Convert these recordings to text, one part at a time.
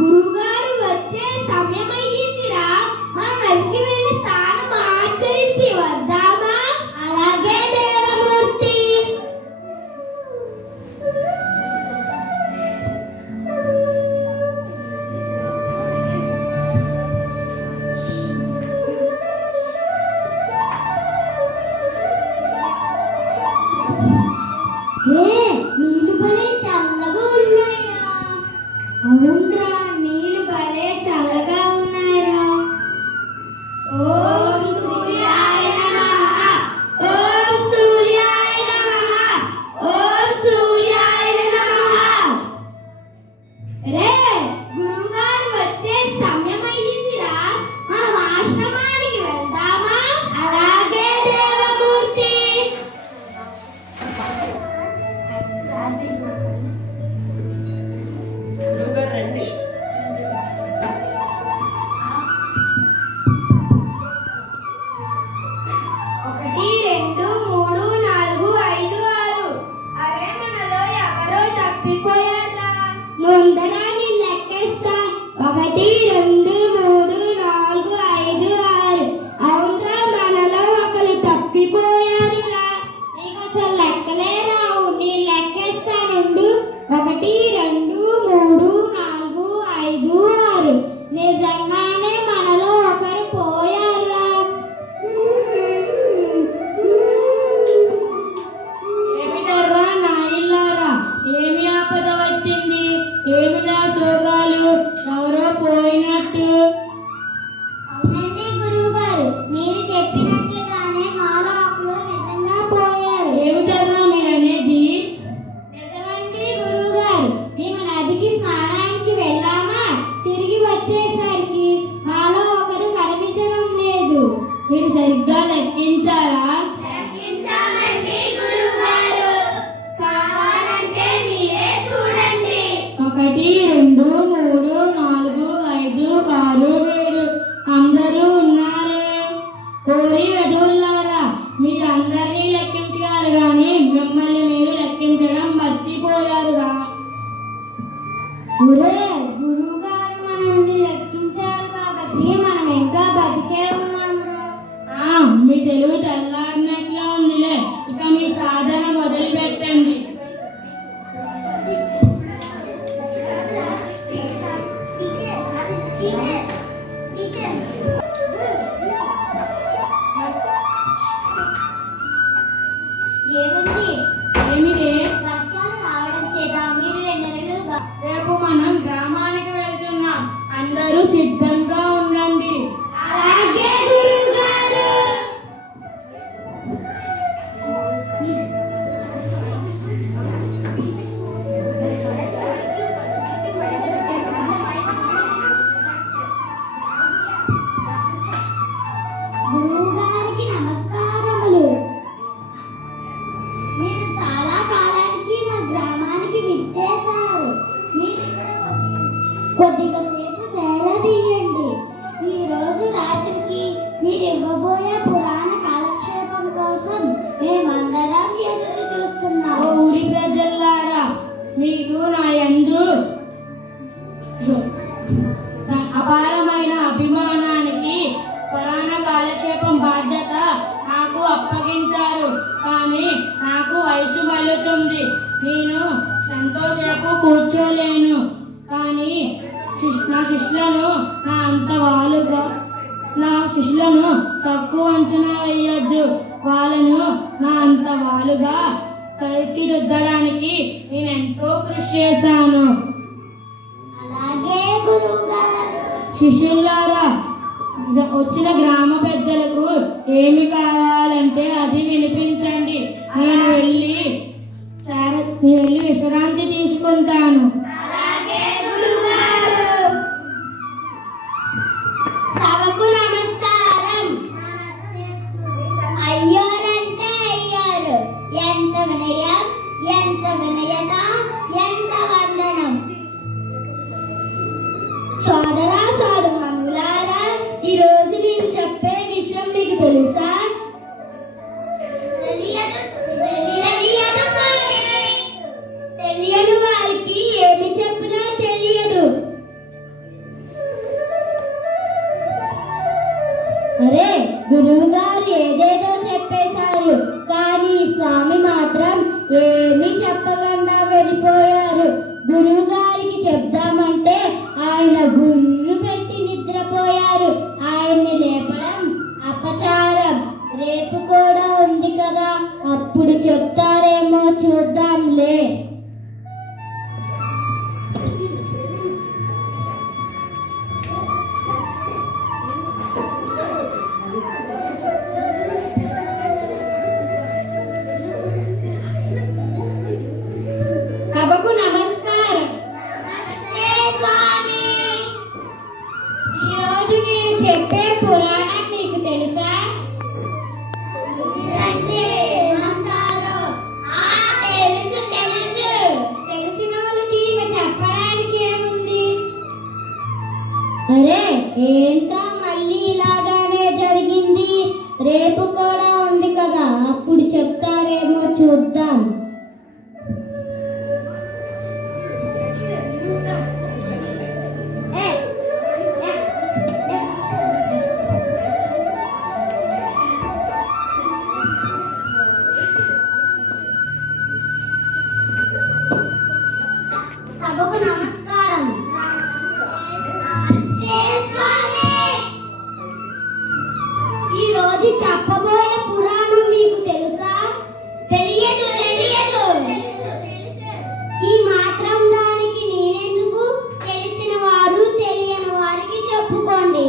గురువుగారు వచ్చే సమయం అయ్యిందిరా, మనం వెనక్కి వెళ్ళి స్థానం ఆచరించి వద్దామా? అలాగే దేవమూర్తి. నీళ్ళు భలే చల్లగా ఉన్నాయిరా. అవునరా, నీళ్ళు భలే చల్లగా ఉన్నాయిరా. ఓం సూర్యాయ నమః, ఓం సూర్యాయ నమః, ఓం సూర్యాయ నమః. రే, గురువుగారు వచ్చే సమయం అయ్యిందిరా, మనం ఆశ్రమానికి వెళ్దామా? అలాగే దేవమూర్తి. ఒకటి, రెండు, మూడు, నాలుగు, ఐదు, ఆరు. అరే, మనలో ఎవరో తప్పిపోయారా? ముందర నేను లెక్కేస్తా. ఒకటి, రెండు, మూడు, నాలుగు, ఐదు, ఆరు. అవునరా, మనలో ఒకరు తప్పిపోయారురా. నీకు అసలు లెక్కలే రావు. నేను లెక్కేస్తానుండు. ఒకటి, రెండు, మూడు, నాలుగు, ఐదు, ఆరు. నిజంగానే మనలో ఒకరు పోయారురా. ఏమిటర్రా నాయిల్లారా, ఏమి ఆపద వచ్చింది? ఏమిటా శోకాలు? ఎవరో పోయినట్టు. అవునండి గురువుగారు, మీరు చెప్పినట్లుగానే మాలో ఒకరు నిజంగా పోయారు. ఏమిటర్రా మీరనేది? నిజమండి గురువుగారు, మేము నదికి స్నానానికి వెళ్ళామా, తిరిగి వచ్చేసరికి మాలో ఒకరు కనిపించడం లేదు. మీరు సరిగ్గా లెక్కించారా? లెక్కించామండి గురువుగారు. కావాలంటే మీరే చూడండి. ఒకటి, రెండు, మూడు, నాలుగు, ఐదు, ఆరు, ఏడు. అందరూ ఉన్నారే. కోరి వెధువులారా, మీరందరినీ లెక్కించారు కానీ మిమ్మల్ని మీరు లెక్కించడం మర్చిపోయారురా. ఒరే, గురువుగారు మనల్ని లెక్కించారు కాబట్టి మనం ఇంకా బతికే ఉన్నాంరా. మీ తెలుగు తెల్లారినట్లా ఉందిలే. ఇక మీ సాధన మొదలు పెట్టండి. ఏమండి, ఏమిటే? వర్షాలు రావడం చేత మీరు 2 నెలలుగా రేపు మనం గ్రామానికి వెళ్తున్నాం. అందరూ సిద్ధంగా ఉండండి. అలాగే గురువుగారు. గురువుగారికి నమస్కారములు. మీరు చాలా కాలానికి మా గ్రామానికి విచ్చేశారు. మీరు కొద్దిగా సేపు సేద తీయండి. ఈ రోజు రాత్రికి మీరు ఇవ్వబోయే పురాణ కాలక్షేపం కోసం మేమందరం ఎదురు ఓ చూస్తున్నాము. ఊరి ప్రజల్లారా, మీకు నా యందు అపారమైన అభిమానానికి పురాణ కాలక్షేపం బాధ్యత నాకు అప్పగించారు. కానీ నాకు వయసు మళ్ళుతుంది. నేను సంతోషపు కూర్చోలేను. కానీ నా శిష్యులను తక్కువ అంచనా వేయొద్దు. వాళ్ళను నా అంత వాలుగా తీర్చిదిద్దడానికి నేను ఎంతో కృషి చేశాను. అలాగే గురువుగారు. శిష్యులారా, వచ్చిన గ్రామ పెద్దలకు ఏమి కావాలంటే అది వినిపించండి. నేను వెళ్ళి విశ్రాంతి తీసుకుంటాను. అలాగే గురువుగారు. సభకు నమస్కారం. అయ్యోరంటే అయ్యోరు, ఎంత వినయం, ఎంత వినయత, ఎంత వందనం. సోదరా సోదరులారా, ఈ రోజు నేను చెప్పే విషయం మీకు తెలుసా? తెలియదు స్వామి. తెలియని వారికి ఏమి గురువు గారికి చెప్దామంటే ఆయన బుర్రు పెట్టి నిద్రపోయారు. ఆయన్ని లేపడం అపచారం. రేపు కూడా ఉంది కదా, అప్పుడు చెప్తారేమో చూద్దాంలే. సభకు నమస్కారం. ఈరోజు నేను చెప్పే పురాణం మీకు తెలుసా? తెలిసిన వాళ్ళకి ఇక చెప్పడానికి ఏముంది? అరే ఏంటా మళ్ళీ ఇలాగానే జరిగింది? రేపు కూడా ఉంది కదా, అప్పుడు చెప్తారేమో చూద్దాం. సభకు నమస్కారం. ఈ రోజు చెప్పబోయే పురాణం మీకు తెలుసా? తెలియదు. ఈ మాత్రం దానికి నేనెందుకు? తెలిసిన వారు తెలియని వారికి చెప్పుకోండి.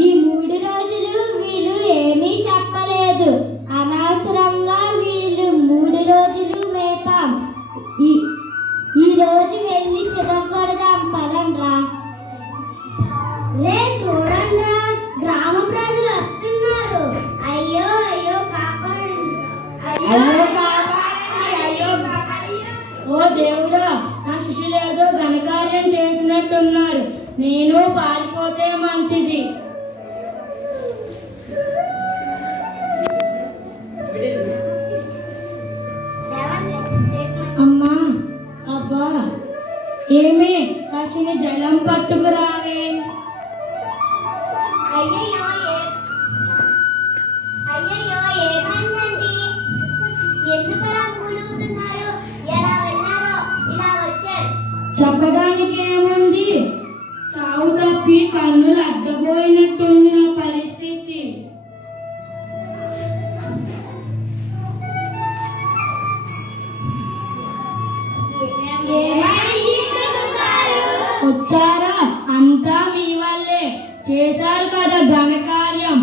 ఈ 3 రోజులు వీళ్ళు ఏమీ చెప్పలేదు. అనవసరంగా వీళ్ళు 3 రోజులు మేపాం. ఈ రోజు వెళ్ళి చితకొడదాం పదండ్రా. చూడండ్రా, గ్రామ ప్రజలు వస్తున్నారు. అయ్యో ఓ దేవుడా, నా శిష్యులు ఏదో ఘనకార్యం చేసినట్టున్నారు. నేను పారిపోతే మంచిది. అమ్మా, అబ్బా, ఏమే కాసిని జలం పట్టుకురావే. అయ్యయ్యో ఏమైందండి? ఎందుకలా మూలుగుతున్నారు? ఎలా వెళ్ళారో ఇలా వచ్చారు. చెప్పడానికి ఏముంది? చావు తప్పి కన్నులు అడ్డపోయినట్టుంది నా పరిస్థితి. వచ్చారా? అంతా మీ వల్లే. చేశారు కదా ఘనకార్యం.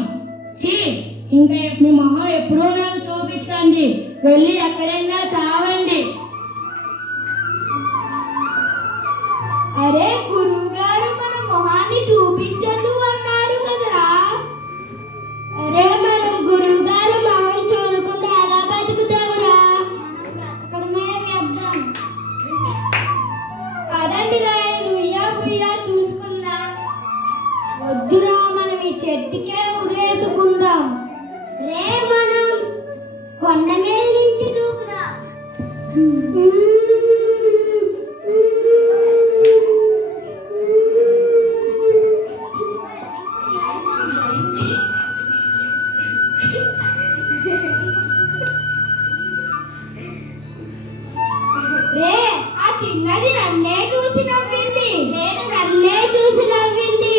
ఇంకా మీ మొహం ఎప్పుడూ నాకు చూపించండి. వెళ్ళి ఎక్కడైనా చావండి. అరే గురువు గారు మన మొహాన్ని చూపించదు అన్నారు కదరా. అరే మనం గురువు గారు మొహం చూడకుండా ఎలా బతుకుతావురా? బ్రతకడమే వ్యర్థం. పదండి రా, నుయ్యా గుయ్యా చూసుకుందాం. వద్దురా, మనం ఈ చెట్టుకే ఉరేసుకుందాం. రే మనం కొండ మీద నుంచి దూకుదాం. రే, ఆ చిన్నది నన్నే చూసి నవ్వింది. నేను నన్నే చూసి నవ్వింది.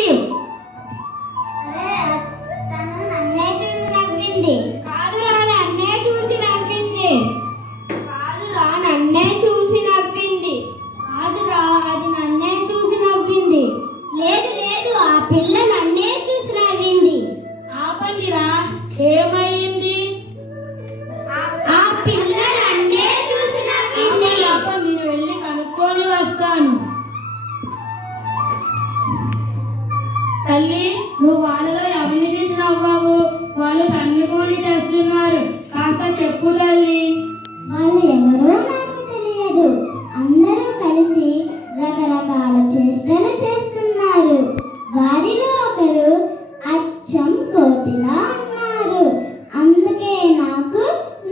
తను నన్నే చూసి నవ్వింది. కాదురా, నన్నే చూసి నవ్వింది. కాదురా, నన్నే చూసి నవ్వింది. కాదురా, అది నన్నే చూసి నవ్వింది. లేదు, ఆ పిల్ల నన్నే చూసి నవ్వింది. ఆపండిరా, ఏమైంది? ఆ పిల్ల నన్నే చూసి నవ్వింది. నేను వెళ్ళి కనుక్కొని వస్తాను. తల్లి, నువ్వు వాళ్ళలో ఎవరిని తీసి నవ్వావు? వాళ్ళు తన్నుకొని చేస్తున్నారు. కాస్త చెప్పు తల్లి. వాళ్ళు ఎవరో నాకు తెలియదు. అందరూ కలిసి రకరకాల చేష్టలు చేస్తున్నారు. వారిలో ఒకరు అచ్చం కోతిలా ఉన్నారు. అందుకే నాకు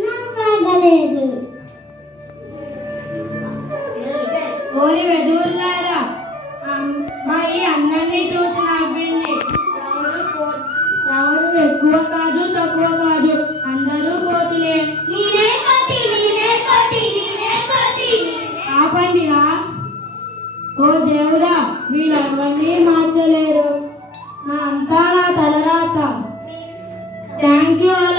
నవ్వగలేదు. ఓరి వెదువులారా, మా ఈ అందరినీ చూసి నవ్వింది. ఎవరు ఎక్కువ కాదు తక్కువ కాదు, అందరూ కోతులే. నేనే కోతి ఎవరిని మార్చలేరు. అంతా నా తలరాత. Thank you